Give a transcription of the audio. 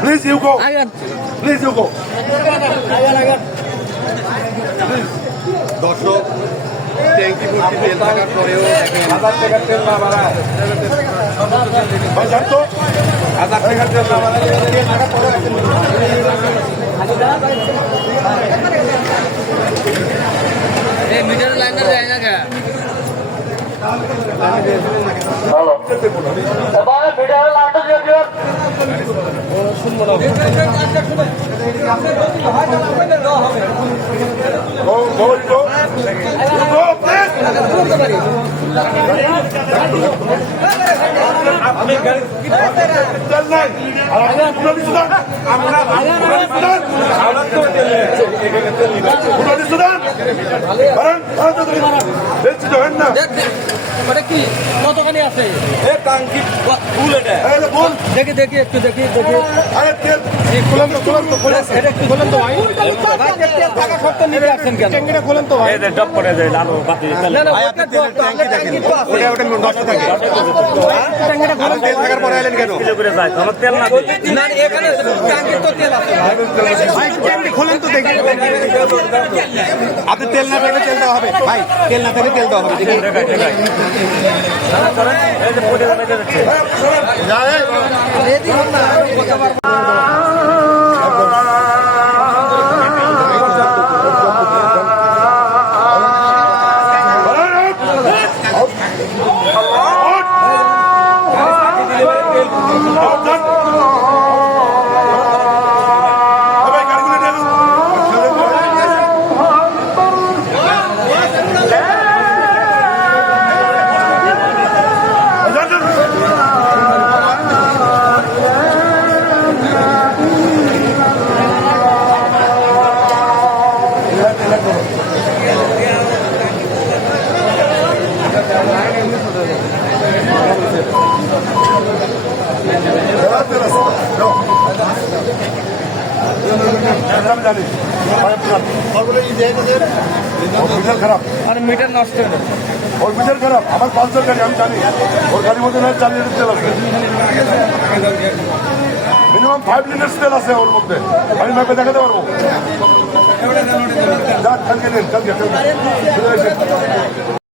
Please you go. Please you go. দর্শক ট্যাঙ্কি ভর্তি তেল থাকার পরেও দেখেন 1000 টাকার তেল না বাড়ায়। ভাই জানতো 1000 টাকার তেল না বাড়ায় তেল থাকার পরেও এই মিটার লাইনার যায় না কে হ্যালো এবারে ভিডিও লাইনটা দিয়ে দিন। শুনবো না go go go go please আমি গাড়ি চল নাই আর আমরা পুলিশ সুদান আমরা সুদান আমরা তো এখানে তেল নিব পুলিশ সুদান কারণ তো বেশ তো হয় না ওটা কি কতখানি আছে এ টাঙ্কি ফুল এটা এই বল দেখি দেখি একটু দেখি আরে তেল খোলেন তো এটা একটু খোলেন তো ভাই তেল থাকা সত্ত্বেও নিতে আসছেন কেন ট্যাঙ্কিটা খোলেন তো ভাই এই যে ডপ করে দেয় লালু বাতি না না ওটা ট্যাঙ্কি দেখেন ওটা নষ্ট থাকে ট্যাঙ্কিটা খোলেন তেল থাকার পরে এলেন কেন কিলো করে যায় আমার তেল না না এখানে ট্যাঙ্কি তো তেল আছে ভাই ট্যাঙ্কি খোলেন তো দেখি আপনি তেল না থাকলে তেল দেওয়া হবে ভাই তেল না থাকলে তেল দেওয়া হবে দেখি এই যে পড়ে যাচ্ছে রেডি হন না খারাপ আর মিটার নষ্ট হয়ে গেল ওর বিচার খারাপ আমার পালসার গাড়ি আমি জানি ওর গাড়ির মধ্যে না 4 লিটার তেল আছে মিনিমাম 5 লিটার তেল আছে ওর মধ্যে আমি মাপে দেখাতে পারবো কালকে দিন কালকে